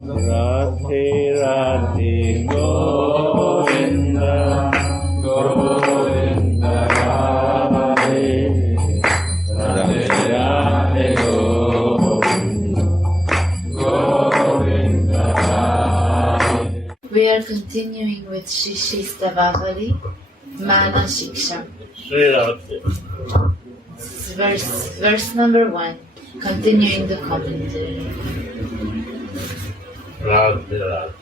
Radhe Radhe Govinda Govinda Radhe Radhe Radhe Govinda Govinda Radhe. We are continuing with Shishistavavari, Manah Siksha. Sri Radhe. Verse number 1, continuing the commentary. Radhe Radhe.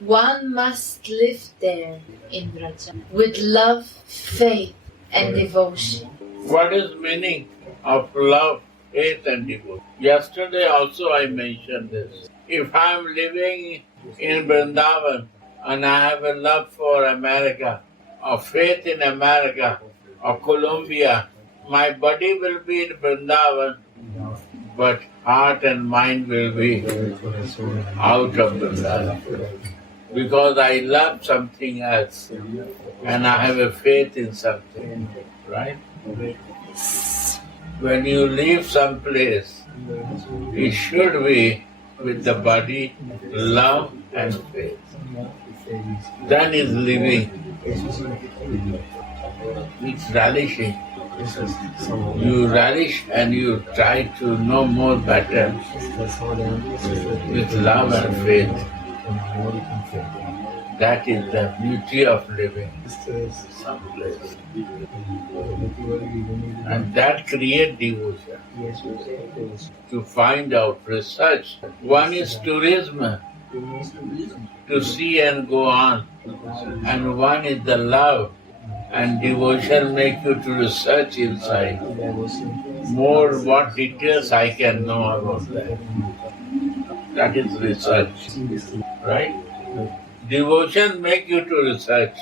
One must live there in Vraja with love, faith and devotion. What is meaning of love, faith and devotion? Yesterday also I mentioned this. If I am living in Vrindavan and I have a love for America, or faith in America, or Colombia, my body will be in Vrindavan, but heart and mind will be out of Vrindavan. Because I love something else and I have a faith in something, right? When you leave some place, it should be with the body, love and faith. Then is living. It's relishing. You relish and you try to know more better with love and faith. That is the beauty of living someplace. And that creates devotion. To find out, research. One is tourism, to see and go on. And one is the love. And devotion make you to research inside. More what details I can know about that. That is research. Right? Devotion make you to research.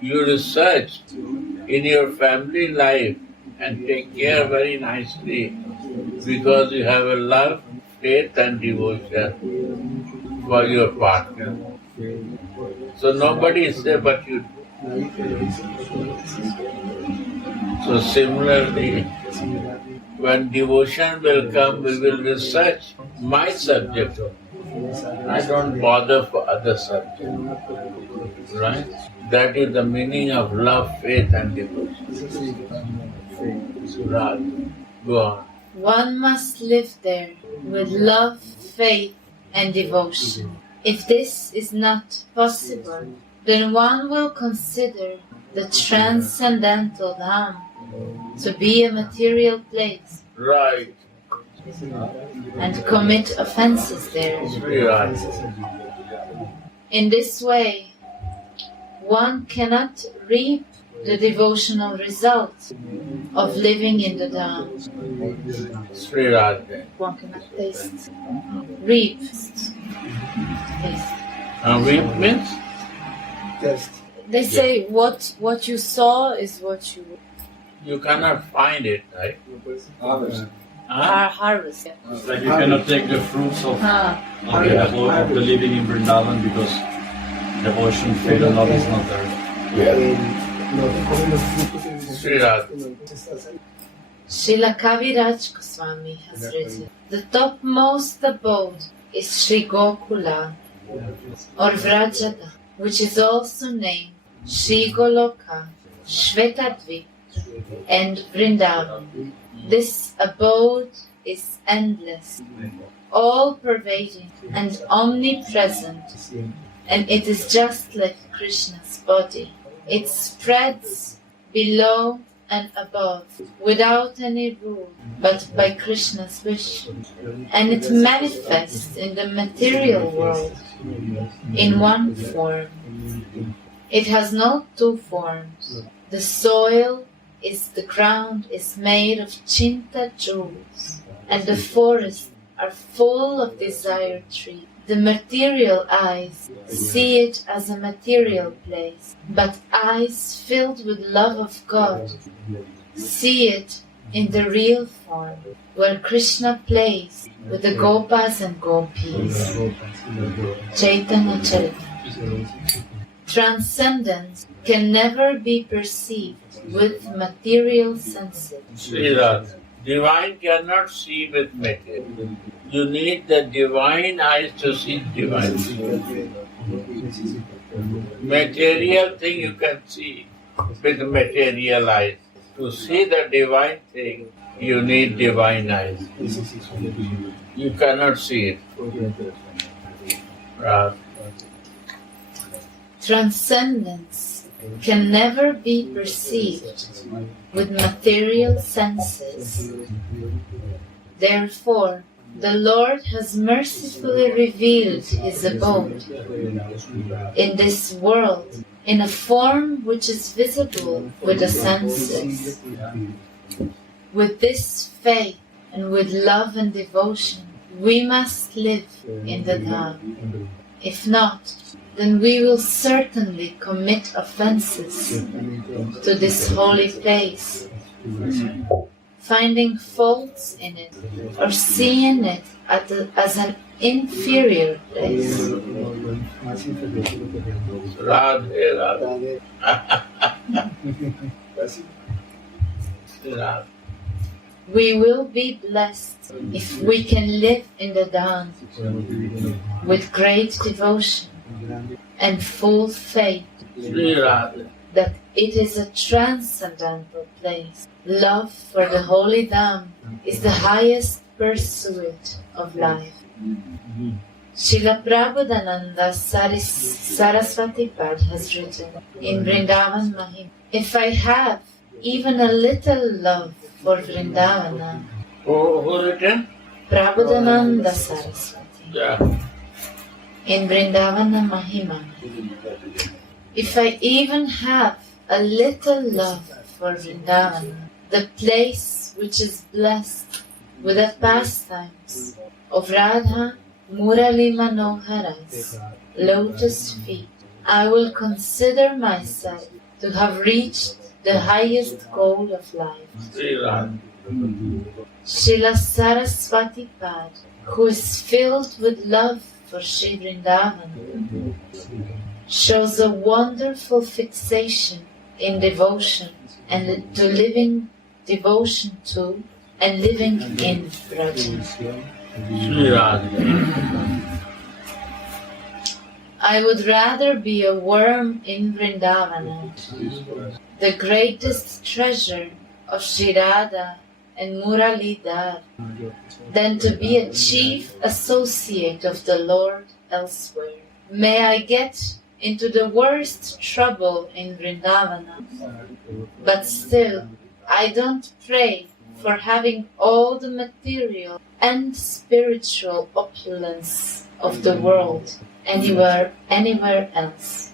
You research in your family life and take care very nicely because you have a love, faith and devotion for your partner. So nobody say but you. So similarly, when devotion will come, we will research my subject. I don't bother for other subjects. Right? That is the meaning of love, faith and devotion. Right. Go on. One must live there with love, faith and devotion. If this is not possible, then one will consider the transcendental Dham to be a material place. Right. And commit offenses there. Right. In this way, one cannot reap the devotional result of living in the Dham. Sri Radhe. One cannot taste. Reap. Taste. Reap means? They say what you sow is what you You cannot find it, right? Harvest. harvest. It's like you cannot take the fruits of the living in Vrindavan because devotion, faith and love is not there. Sri Radhe. Srila Kaviraj Goswami has written, the topmost abode is Sri Gokula or Vrajada, which is also named Sri Goloka, Shvetadvip and Vrindavan. This abode is endless, all-pervading and omnipresent, and it is just like Krishna's body. It spreads below and above, without any rule, but by Krishna's wish. And it manifests in the material world in one form. It has no two forms. The soil the ground is made of chinta jewels, and the forests are full of desired trees. The material eyes see it as a material place, but eyes filled with love of God see it in the real form, where Krishna plays with the gopas and gopis. Chaitanya Charita. Transcendence can never be perceived with material senses. Sri Radhe. Divine cannot see with material. You need the divine eyes to see divine. Material thing you can see with material eyes. To see the divine thing, you need divine eyes. You cannot see it. Right. Transcendence can never be perceived with material senses. Therefore, the Lord has mercifully revealed His abode in this world in a form which is visible with the senses. With this faith and with love and devotion, we must live in the Dham. If not, then we will certainly commit offenses to this holy place, finding faults in it or seeing it as an inferior place. Radhe, Radhe. Radhe. We will be blessed if we can live in the Dham with great devotion and full faith that it is a transcendental place. Love for the holy Dham is the highest pursuit of life. Srila Prabhupada Saraswati Pad has written in Vrindavan Mahima, if I have even a little love for Vrindavana, Who written? Prabhupada Saraswati. Yeah. In Vrindavana Mahima, if I even have a little love for Vrindavana, the place which is blessed with the pastimes of Radha Murali Manohara's lotus feet, I will consider myself to have reached the highest goal of life. Srila Saraswati Pad, who is filled with love for Sri Vrindavan, shows a wonderful fixation in devotion and to living devotion to and living in Vraja. I would rather be a worm in Vrindavana, the greatest treasure of Sri Radha and Muralidhar, than to be a chief associate of the Lord elsewhere. May I get into the worst trouble in Vrindavana, but still I don't pray for having all the material and spiritual opulence of the world anywhere else.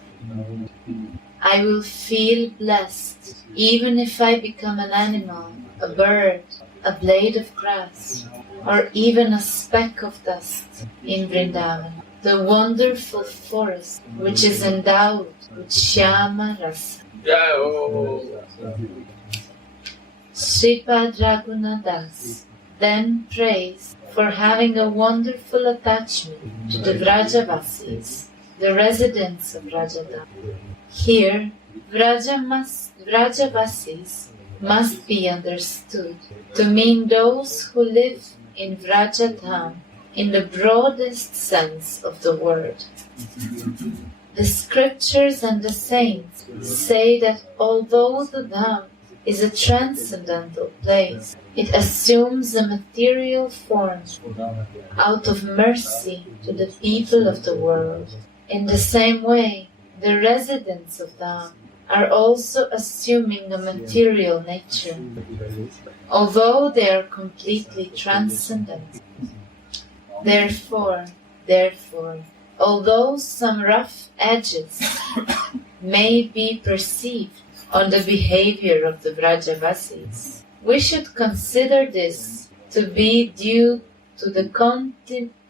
I will feel blessed even if I become an animal, a bird, a blade of grass, or even a speck of dust in Vrindavan, the wonderful forest which is endowed with Shyama Rasa. Sripad Raghunadas then prays for having a wonderful attachment to the Vrajavasis, the residents of Vrajadham. Here, Vrajavasis must be understood to mean those who live in Vrajadham in the broadest sense of the word. The scriptures and the saints say that although the Dham is a transcendental place, it assumes a material form out of mercy to the people of the world. In the same way, the residents of Dham are also assuming a material nature, although they are completely transcendent. Therefore, although some rough edges may be perceived on the behavior of the Vrajavasis, we should consider this to be due to the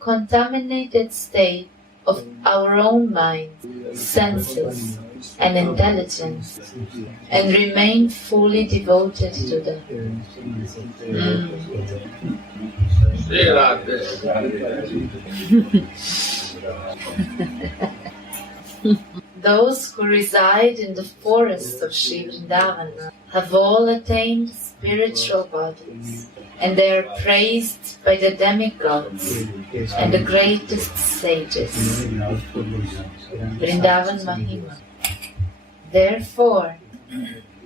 contaminated state of our own mind, senses, and intelligence, and remain fully devoted to them. Those who reside in the forest of Sri Vrindavana have all attained spiritual bodies, and they are praised by the demigods and the greatest sages. Vrindavan Mahima. Therefore,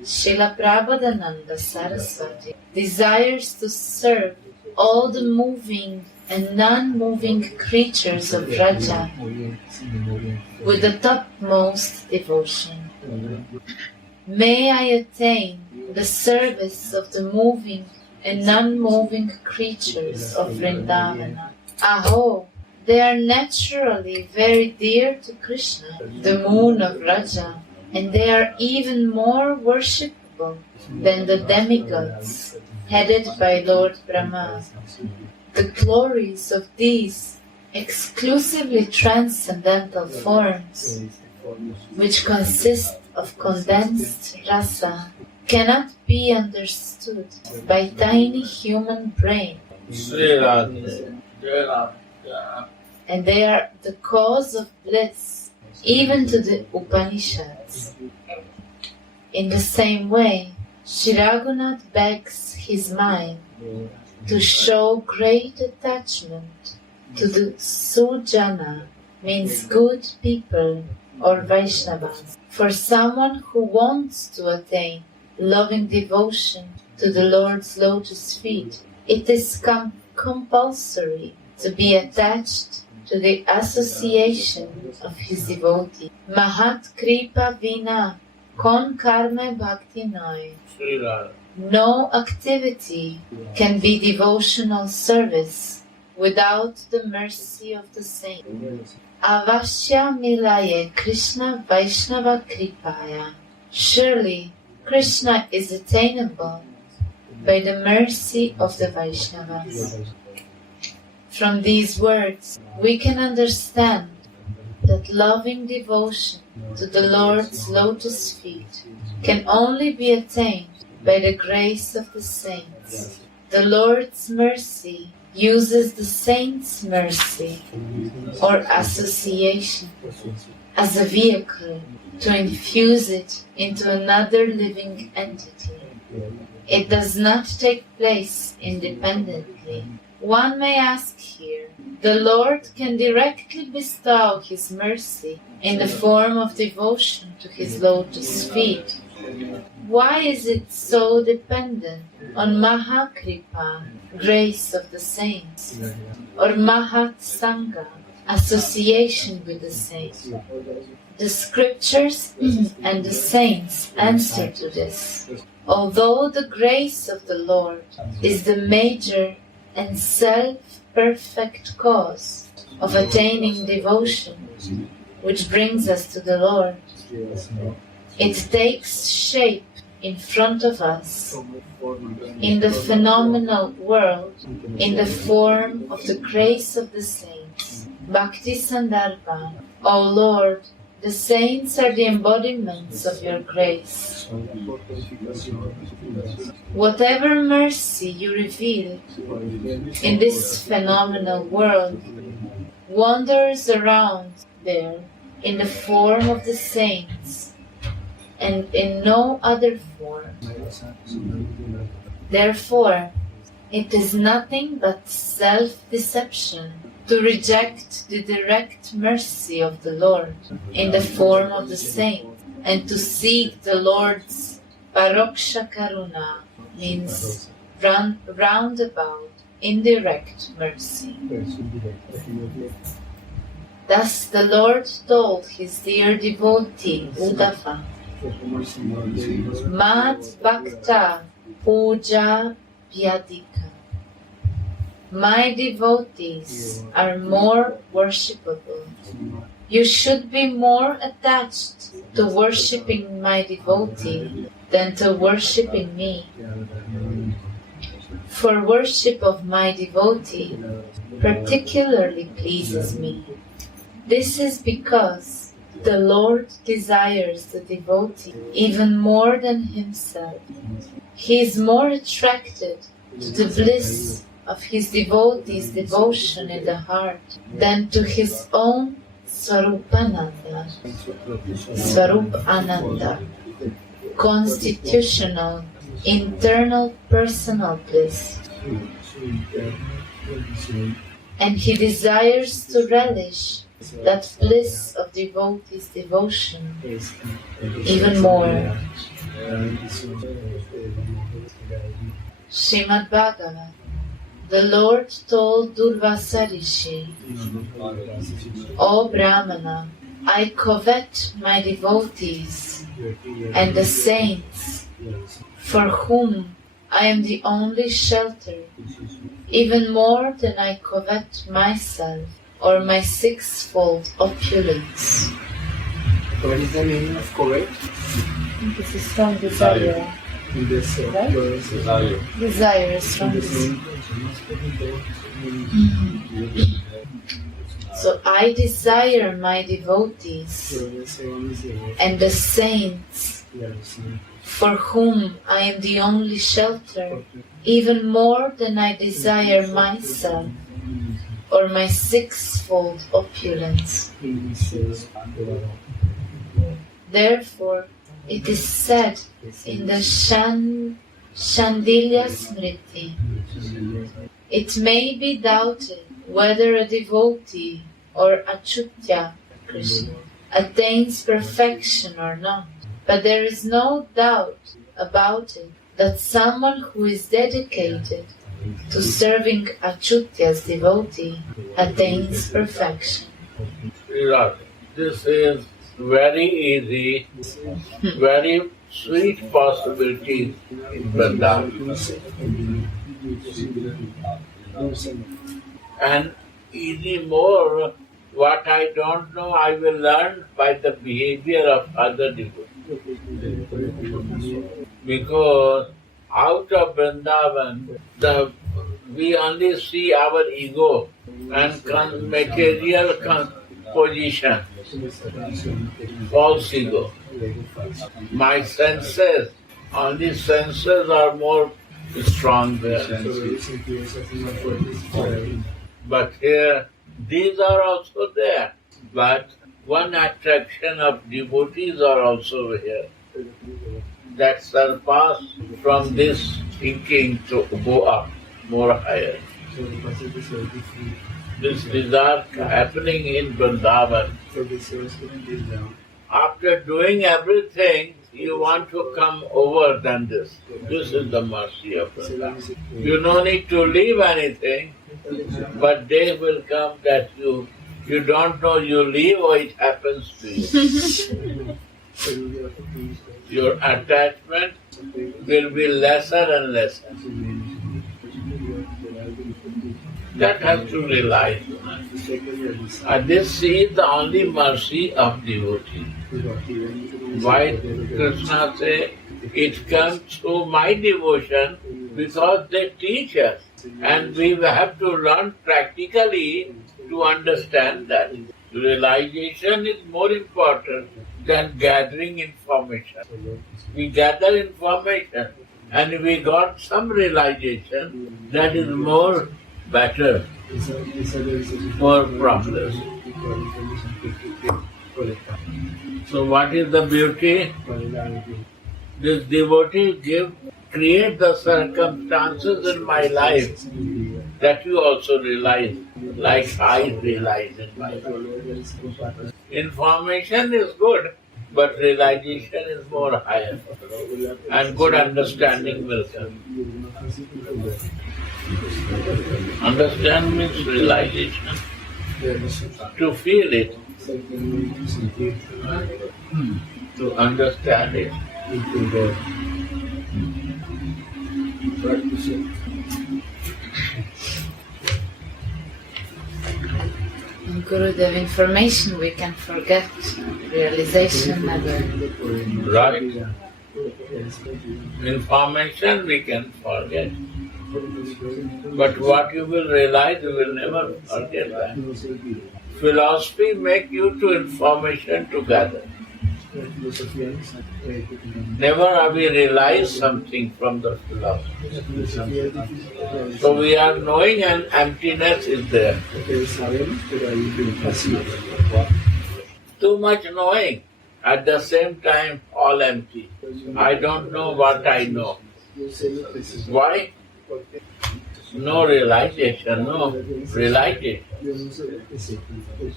Srila Prabodhananda Saraswati desires to serve all the moving and non-moving creatures of Vraja with the topmost devotion. May I attain the service of the moving and non-moving creatures of Vrindavana. Aho! They are naturally very dear to Krishna, the moon of Vraja, and they are even more worshipable than the demigods headed by Lord Brahma. The glories of these exclusively transcendental forms, which consist of condensed rasa, cannot be understood by tiny human brain, and they are the cause of bliss even to the Upanishads. In the same way, Shri Raghunath begs his mind to show great attachment to the Sujana, means good people or Vaisnavas. For someone who wants to attain loving devotion to the Lord's lotus feet, it is compulsory to be attached to the association of his devotee. Mahat Kripa Vina Kon Karme Bhakti Noy. No activity can be devotional service without the mercy of the saint. Avashya Milaye Krishna Vaishnava Kripaya. Surely Krishna is attainable by the mercy of the Vaishnavas. From these words, we can understand that loving devotion to the Lord's lotus feet can only be attained by the grace of the saints. The Lord's mercy uses the saints' mercy or association as a vehicle to infuse it into another living entity. It does not take place independently. One may ask here, the Lord can directly bestow His mercy in the form of devotion to His lotus feet. Why is it so dependent on Mahakripa, grace of the saints, or Mahat Sangha, association with the saints? The scriptures and the saints answer to this. Although the grace of the Lord is the major and self-perfect cause of attaining devotion, which brings us to the Lord, it takes shape in front of us in the phenomenal world in the form of the grace of the saints. Bhakti Sandarbha, O Lord, the saints are the embodiments of your grace. Whatever mercy you reveal in this phenomenal world wanders around there in the form of the saints and in no other form. Therefore, it is nothing but self-deception to reject the direct mercy of the Lord in the form of the saint and to seek the Lord's Paroksha Karuna, means roundabout, indirect mercy. Thus the Lord told his dear devotee Uddhava, Mat Bhakta Puja Vyadika. My devotees are more worshipable. You should be more attached to worshipping my devotee than to worshipping me. For worship of my devotee particularly pleases me. This is because the Lord desires the devotee even more than himself. He is more attracted to the bliss of his devotee's devotion in the heart than to his own Swarupananda, Swarupananda, constitutional, internal personal bliss. and he desires to relish that bliss of devotee's devotion even more. Srimad Bhagavatam. The Lord told Durvasa Rishi, O Brahmana, I covet my devotees and the saints, for whom I am the only shelter, even more than I covet myself or my sixfold opulence. What is the meaning of covet? This is from desire. Right? Desire is from desire. So I desire my devotees and the saints, for whom I am the only shelter, even more than I desire myself or my sixfold opulence. Therefore, it is said in the Shandilya Smriti, it may be doubted whether a devotee or Achyutya Krishna attains perfection or not, but there is no doubt about it that someone who is dedicated to serving Achyutya's devotee attains perfection. This is very easy, very sweet possibilities in Vrindavan. And easy more, what I don't know, I will learn by the behavior of other devotees. Because out of Vrindavan, we only see our ego and material position, false ego. My senses, only senses are more strong there. But here, these are also there. But one attraction of devotees are also here. That surpass from this thinking to go up more higher. These are happening in Vrindavan. After doing everything, you want to come over than this. This is the mercy of Vrindavan. You don't need to leave anything, but day will come that you don't know you leave or it happens to you. Your attachment will be lesser and lesser. That has to realize. And this is the only mercy of devotee. Why Krishna say, it comes through my devotion because they teach us. And we have to learn practically to understand that. Realization is more important than gathering information. We gather information and we got some realization that is more better for progress. So what is the beauty? This devotee create the circumstances in my life that you also realize, like I realize in my life. Information is good, but realization is more higher, and good understanding will come. Understand means realization, to feel it, to understand it. In Gurudev information we can forget, realization never. Right. Information we can forget. But what you will realize, you will never forget that. Philosophy make you to information together. Never have we realized something from the philosophy. So we are knowing and emptiness is there. Too much knowing, at the same time all empty. I don't know what I know. Why? No realization, no realization.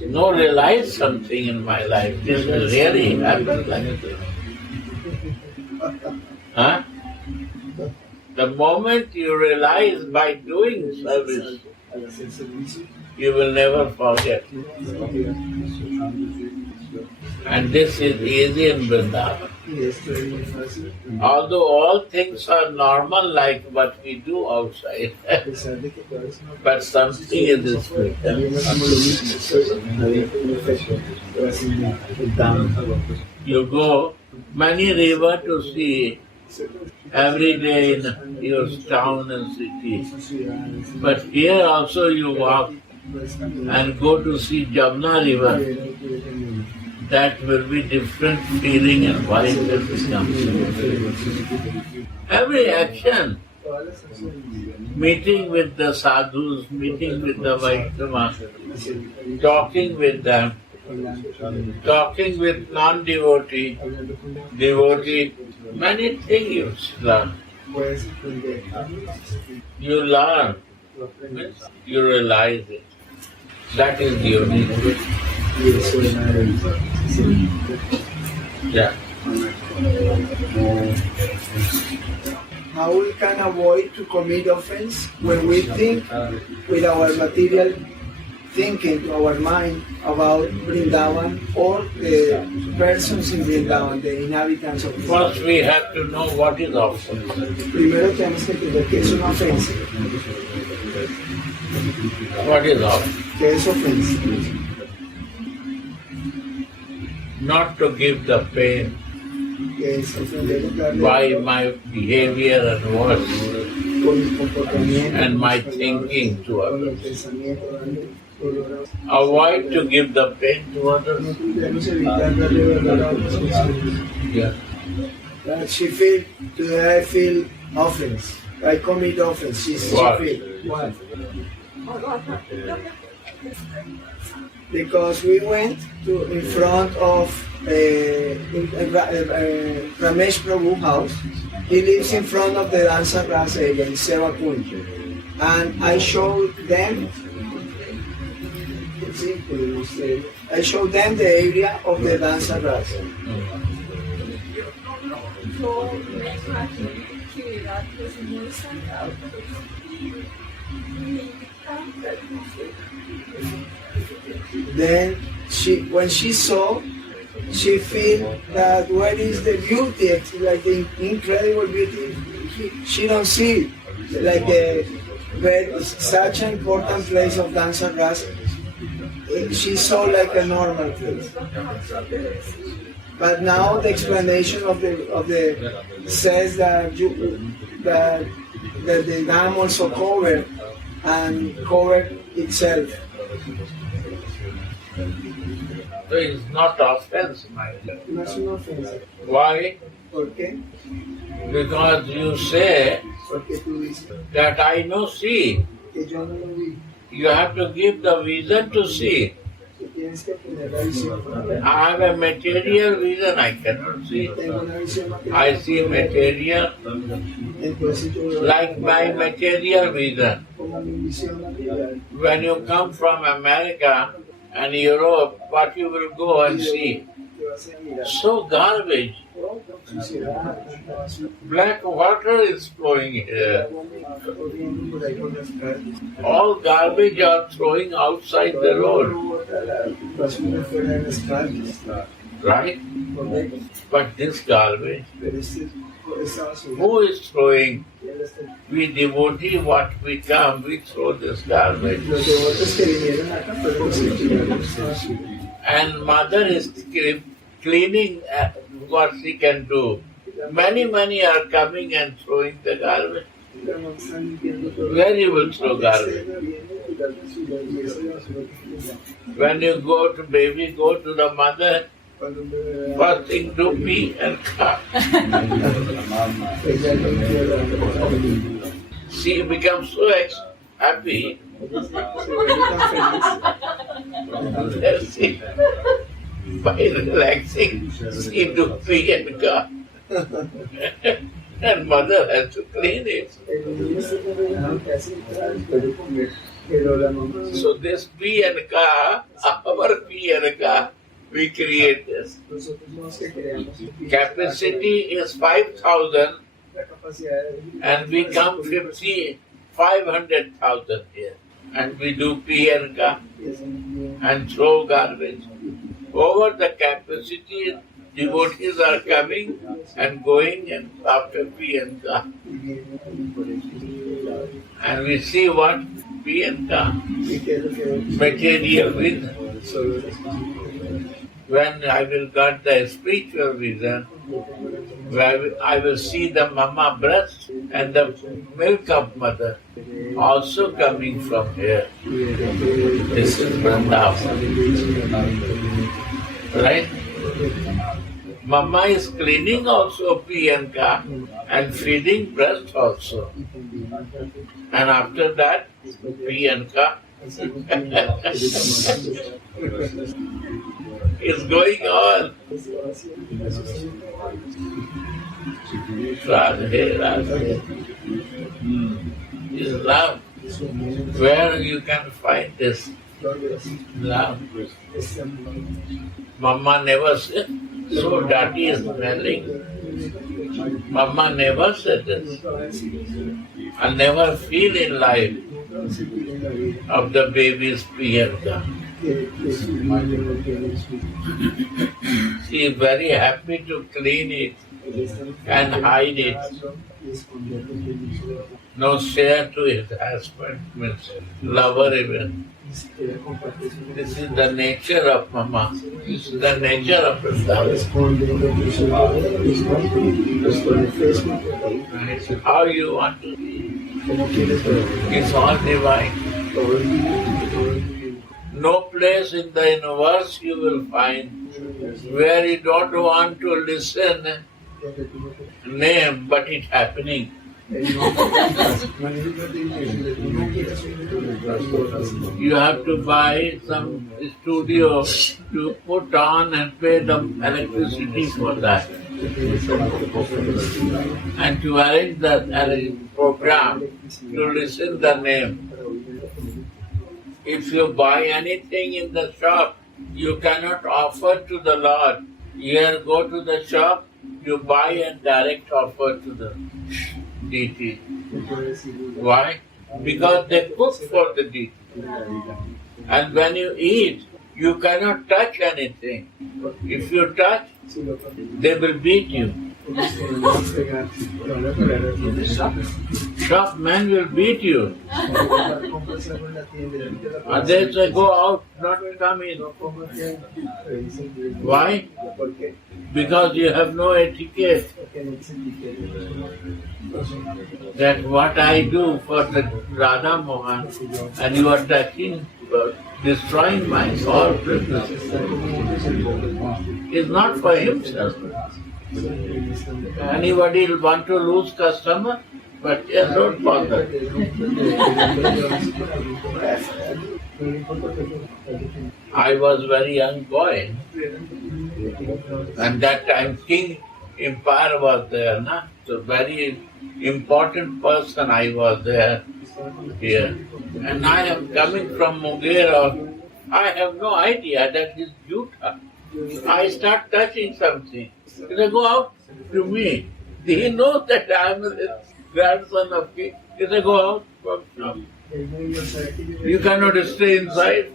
No realize something in my life. This will really happen like this. Huh? The moment you realize by doing service, you will never forget. And this is easy in Vrindavan. Although all things are normal like what we do outside, but something is special. You go many rivers to see every day in your town and city. But here also you walk and go to see Jamna river. That will be different feeling and vibe will become. Every action, meeting with the sadhus, meeting with the Vaisnava, talking with them, talking with non-devotee, devotee, many things you learn. You learn, you realize it. That is the unique. Yeah. How we can avoid to commit offense when we think with our material thinking to our mind about Vrindavan or the persons in Vrindavan, the inhabitants of Vrindavan. First we have to know what is offense. Primero tenemos que entender qué es una ofensa. What is offense? ¿Qué es ofensa? Not to give the pain Que es ofender darle by my behavior and words con mi comportamiento, and my con mis thinking palabras, to con el others. pensamiento, darle dolor a Avoid to give the pain to others. Debemos evitar darle dolor a otras personas. Yeah. She feel today I feel offense. I commit offense. She Why? feel why? Because we went to in front of Ramesh Prabhu house. He lives in front of the Dansa Ras area in Seva Kund. And I showed them the area of the Dansa Ras. Then when she saw, she feel that where is the beauty, like the incredible beauty, she don't see like such an important place of Dansa Ras. She saw like a normal place. But now the explanation of the says that that the dam also covered and covered itself. So it's not offense, my dear. No es una ofensa. Why? ¿Por qué? Because you say Porque tú dices that I know see. que yo no lo vi. You have to give the vision to see. Que tienes que poner la visión para ver. I have a material vision, I cannot see. Tengo una visión material. I see material Entonces yo veo like my material vision. como mi visión material. When you come from America and Europe, what you will go and see? Que vas a mirar. So garbage. Suciedad, tanta basura. Black water is flowing here. Corriendo por ahí por las calles. All garbage are throwing outside the road, Basura fuera de las calles. right? Correcto. But this garbage, Pero esta basura. who is throwing? Ya la está- We devotee, what we come, we throw this garbage. Los devotos que vinieron acá fueron los que tiraron esta basura. And mother is cleaning what she can do. Many are coming and throwing the garbage. La mamá está limpiando todo. Where you will throw garbage? Esta viene y la basura, y esa basura que tiene. When you go to baby, go to the mother, Cuando un bebé first thing to pee and come. ella limpia la She becomes so happy. se vuelve tan feliz. She, by relaxing, she to pee and come. and mother has to clean it. So this P and K, our P and K, we create this. Capacity is 5,000 and we come 500,000 here. And we do P and K and throw garbage. Over the capacity, devotees are coming and going and after P and K. And we see what P and K material with. When I will get the spiritual vision, I will see the mama breast and the milk of mother also coming from here. This is Vrindavan. Right? Mama is cleaning also P and K and feeding breast also. And after that, P and K is going on. Radhe, Radhe. Is love. Where you can find this love? Mama never said, so daddy is smelling. Mama never said this. I never feel in life of the baby's P and K. She is very happy to clean it and hide it. No share to his husband, means lover even. This is the nature of Mama. This is the nature of Vrindavan. How you want to be. It's all divine. No place in the universe you will find where you don't want to listen name, but it's happening. You have to buy some studio to put on and pay the electricity for that. And to arrange the program, to listen the name. If you buy anything in the shop, you cannot offer to the Lord. Here, go to the shop, you buy and direct offer to the deity. Why? Because they cook for the deity. And when you eat, you cannot touch anything. If you touch, they will beat you. Shop man will beat you. And they say, go out, not come in. Why? Because you have no etiquette. That what I do for the Radha Mohan, and you are touching, destroying my soul is not for himself. Anybody will want to lose customer, but yes, don't bother. I was very young boy, and that time King Empire was there, na? So very important person I was there here. And I am coming from Munger. I have no idea that is Jutha. I start touching something. They go out to me. He knows that I am the grandson of King. They go out from shop. You cannot stay inside.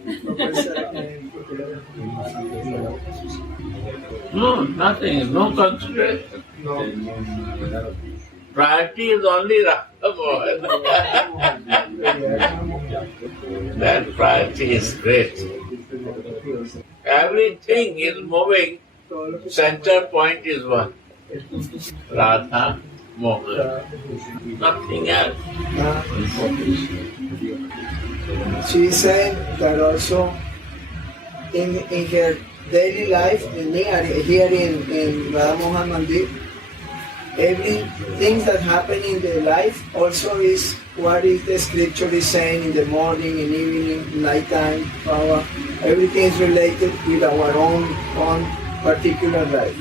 No, nothing, no concentration. Priority is only Radha Mohan. That priority is great. Everything is moving. Center point is one. Radha Mohan. Nothing else. She said that also in her daily life, here in Radha Mohan Mandir, everything that happen in the life also is what is the scripture is saying in the morning, in evening, nighttime, power. Everything is related with our own particular life.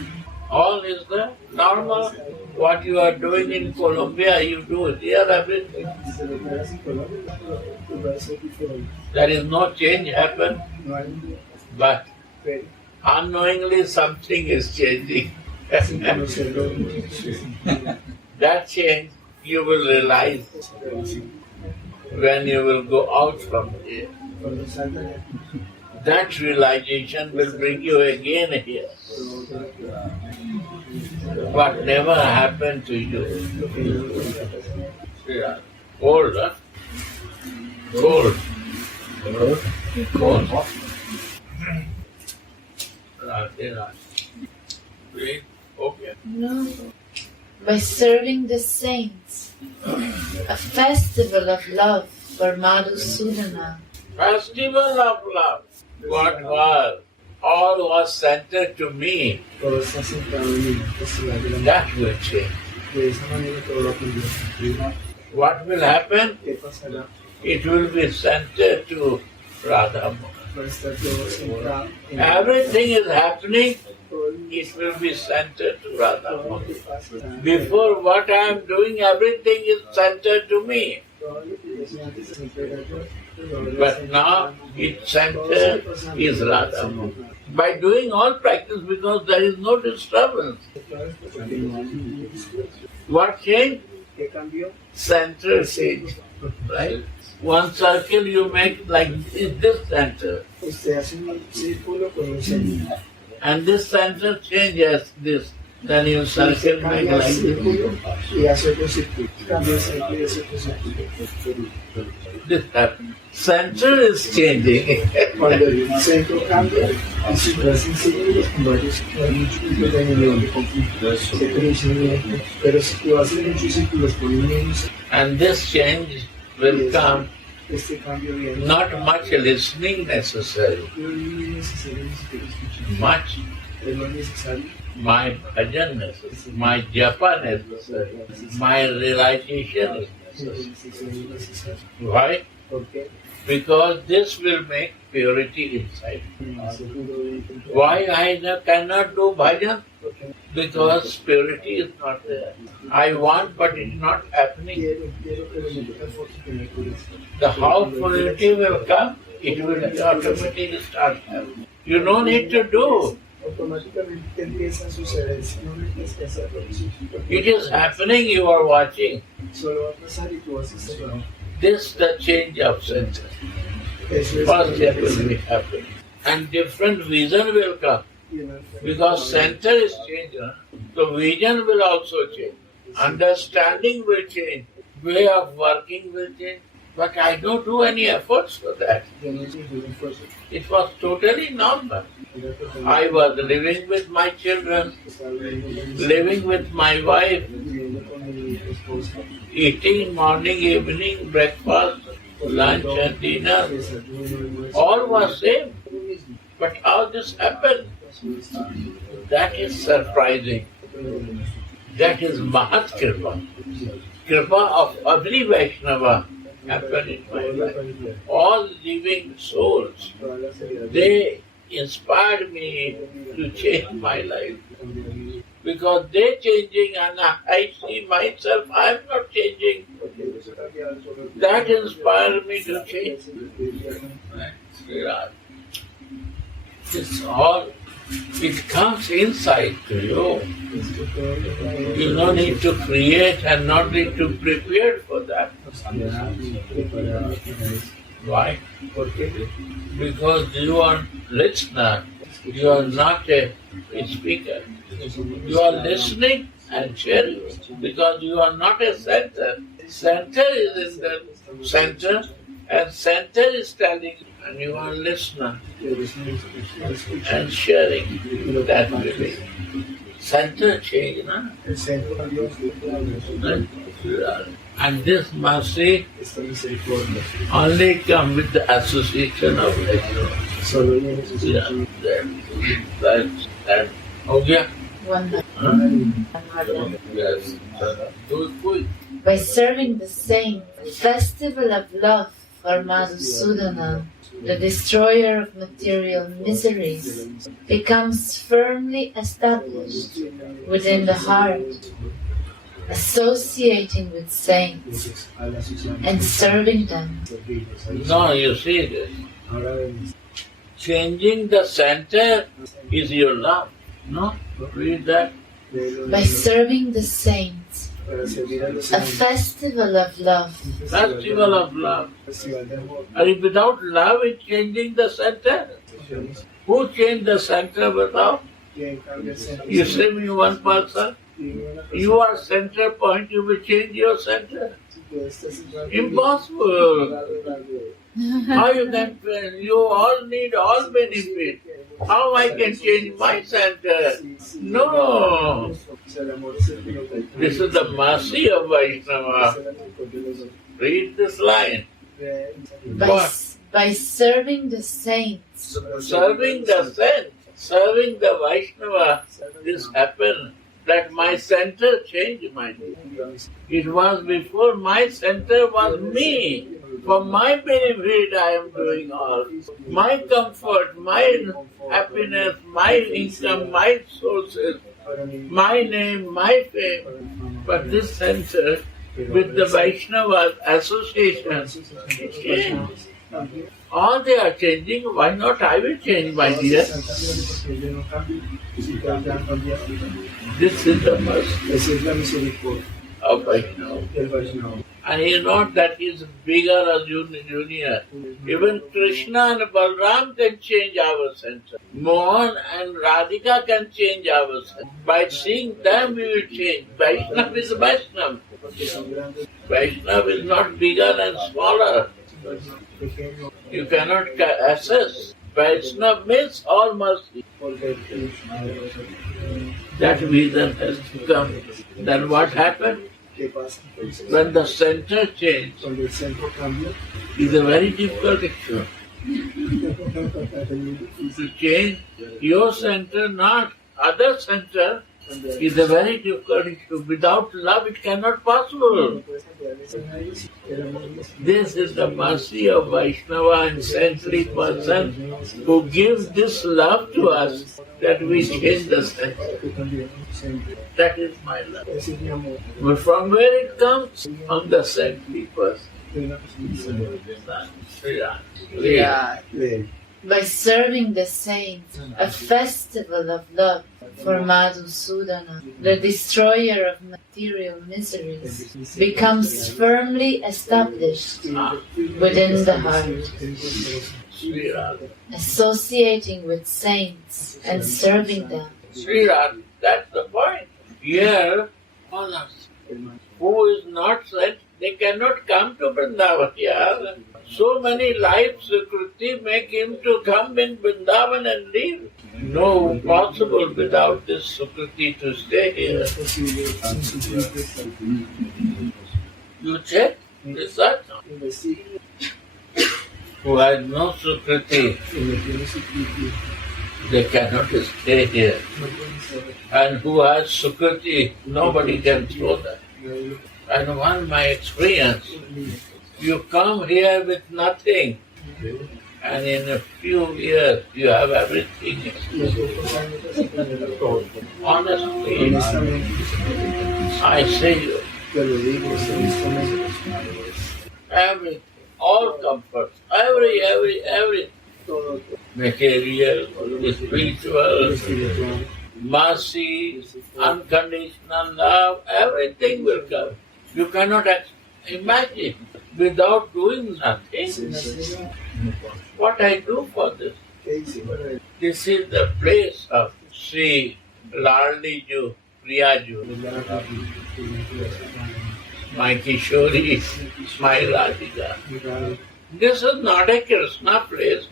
All is the normal. What you are doing in Colombia, you do here everything. There is no change happen, but unknowingly something is changing. That change you will realize when you will go out from here. That realization will bring you again here. What never happened to you. Yeah. Cold, huh? Cold. Cold. Okay. No. By serving the saints, a festival of love for Madhusudana. Festival of love. What was? All was centered to me. That will change. What will happen? It will be centered to Radha. Everything is happening, it will be centered to Radha. Before what I am doing, everything is centered to me. But now its center is Radha. By doing all practice, because there is no disturbance. What changed? Center change. Right? One circle you make like this center. And this center changes this. Then you circle make like this happens. Center is changing. And this change will come. Not much listening necessary. Much. My bhajan necessary. My japa necessary. My realization is necessary. Why? Because this will make purity inside. Why I cannot do bhajan? Because purity is not there. I want, but it is not happening. The how purity will come, it will automatically start happening. You don't need to do. It is happening, you are watching. This is the change of center. First step will be happening. And different vision will come. Because center is changed. So vision will also change. Understanding will change. Way of working will change. But I don't do any efforts for that. It was totally normal. I was living with my children, living with my wife, eating morning, evening, breakfast, lunch and dinner. All was same. But how this happened? That is surprising. That is Mahat Kripa. Kripa of every Vaisnava happened in my life. All living souls, they inspired me to change my life. Because they changing and I see myself, I am not changing. That inspired me to change. It's all, it comes inside to you. You don't need to create and not need to prepare for that. Why? Because you are listener. You are not a speaker. You are listening and sharing. Because you are not a center. Center is in the center and center is telling and you are listener and sharing that way. Center change, na? And this mercy only come with the association of Vaisnava. Yeah, that. Okay? Yes. Do it quick. By serving the saint, a festival of love for Madhusudana. the destroyer of material miseries, becomes firmly established within the heart, associating with saints and serving them. No, you see this. Changing the center is your love. No? Read that. By serving the saints, a festival of love. Festival of love. And without love, it's changing the center. Who changed the center without? You say me one person. You are center point, you will change your center. Impossible. How you can, you all need all benefit. How I can change my center? No. This is the mercy of Vaisnava. Read this line. By serving the saints. Serving the saints, serving the Vaisnava, this happened. That my center changed my life. It was before my center was me. For my benefit I am doing all. My comfort, my happiness, my income, my sources, my name, my fame. But this center with the Vaishnava association, it changed. All they are changing, why not I will change, my dear? This is the mercy of Vaishnava. And you know that is bigger as junior. Even Krishna and Balram can change our center. Mohan and Radhika can change our center. By seeing them we will change. Vaishnava is Vaishnava. Vaishnava is not bigger and smaller. You cannot assess. Vaishnava means all mercy. That vision has to come. Then what happened? When the center changed, is a very difficult issue. To change your center, not other center, is a very difficult issue. Without love, it cannot possible. This is the mercy of Vaishnava and saintly person who gives this love to us that we change the center. That is my love. But from where it comes? From the saintly person. By serving the saints, a festival of love for Madhusudana, the destroyer of material miseries, becomes firmly established within the heart, associating with saints and serving them. Srirat, that's the point. Here, who is not saint, they cannot come to Vrindavan. Yeah. So many lives Sukriti make him to come in Vrindavan and leave. No possible without this Sukriti to stay here. You check, research. Who has no Sukriti, they cannot stay here. And who has Sukriti, nobody can throw that. And one my experience, you come here with nothing, and in a few years you have everything. Honestly, I say you, all comforts, every material, spiritual, mercy, unconditional love, everything will come. You cannot imagine without doing nothing. What I do for this? This is the place of Sri Laliju, Priyaju, my Kishori, my Radhika. This is not a Krishna place.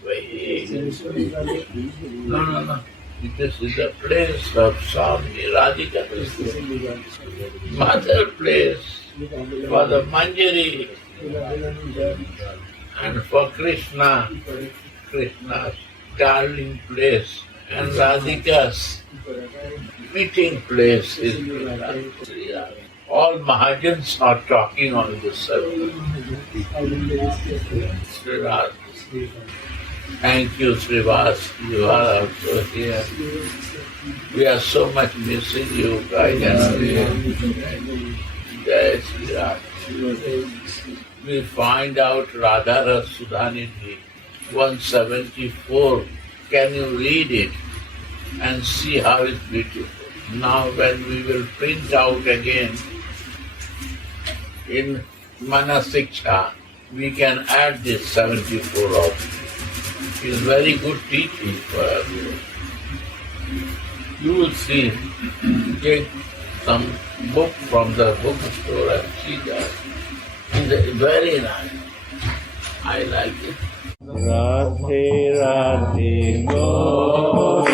No. This is the place of Swami Radhika, mother place for the Manjari, and for Krishna's darling place, and Radhika's meeting place is Vraya. All Mahajans are talking on this subject. Thank you, Srivas. You are also here. We are so much missing you, I can say. Jai Shri Radha. We find out Radha Sudhanidhi 174. Can you read it and see how it's beautiful? Now when we will print out again in Manah Siksha, we can add this 74 also. It's very good teaching for us. You will see, take some book from the bookstore and see that. It's very nice. I like it. Radhe Radhe Go